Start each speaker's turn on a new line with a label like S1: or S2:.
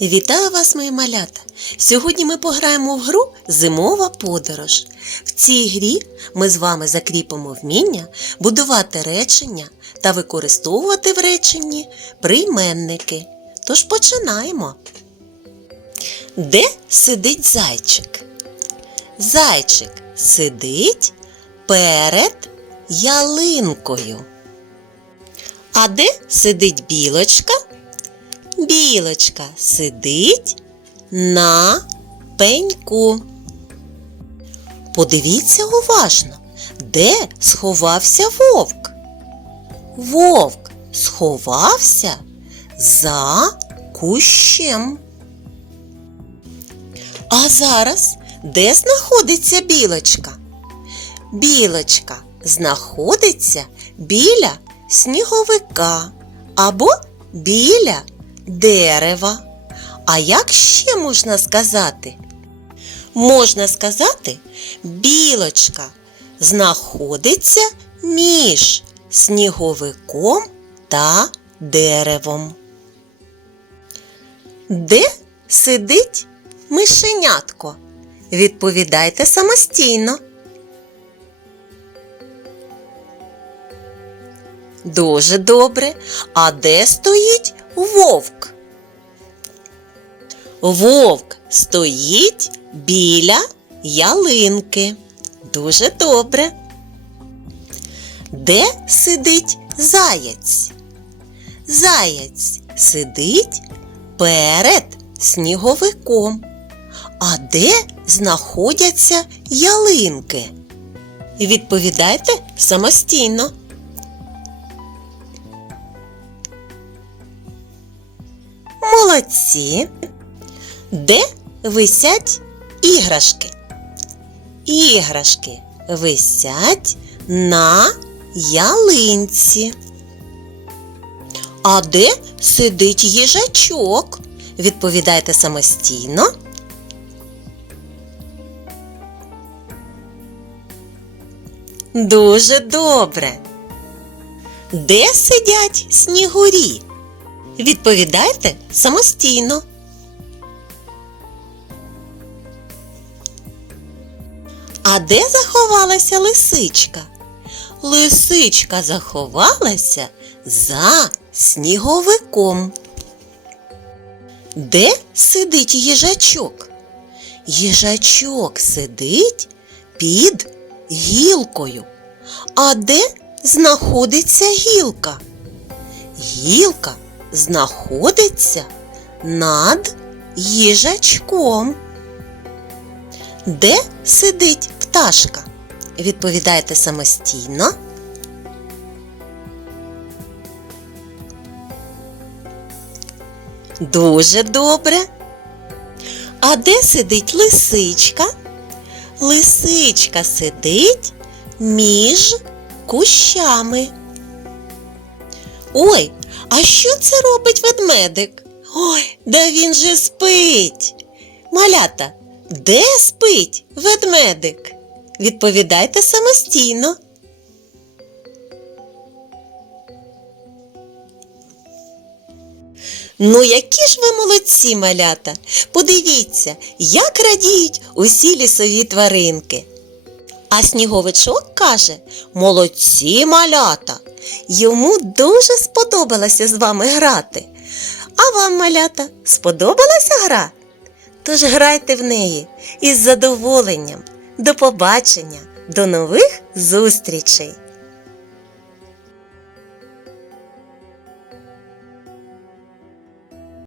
S1: Вітаю вас, мої малята! Сьогодні ми пограємо в гру Зимова подорож. В цій грі ми з вами закріпимо вміння будувати речення та використовувати в реченні прийменники. Тож починаємо. Де сидить зайчик? Зайчик сидить перед ялинкою. А де сидить білочка? Білочка сидить на пеньку. Подивіться уважно, де сховався вовк. Вовк сховався за кущем. А зараз де знаходиться білочка? Білочка знаходиться біля сніговика або біля дерева. А як ще можна сказати? Можна сказати, білочка знаходиться між сніговиком та деревом. Де сидить мишенятко? Відповідайте самостійно. Дуже добре. А де стоїть вовк? Вовк стоїть біля ялинки. Дуже добре. Де сидить заєць? Заєць сидить перед сніговиком. А де знаходяться ялинки? Відповідайте самостійно. Молодці. Де висять іграшки? Іграшки висять на ялинці. А де сидить їжачок? Відповідайте самостійно. Дуже добре. Де сидять снігурі? Відповідайте самостійно. А де заховалася лисичка? Лисичка заховалася за сніговиком. Де сидить їжачок? Їжачок сидить під гілкою. А де знаходиться гілка? Гілка знаходиться над їжачком. Де сидить пташка? Відповідайте самостійно. Дуже добре. А де сидить лисичка? Лисичка сидить між кущами. Ой, а що це робить ведмедик? Ой, да він же спить. Малята, де спить ведмедик? Відповідайте самостійно. Ну, які ж ви молодці, малята! Подивіться, як радіють усі лісові тваринки. А сніговичок каже молодці малята. Йому дуже сподобалося з вами грати. А вам, малята, сподобалася гра? Тож грайте в неї із задоволенням. До побачення, до нових зустрічей!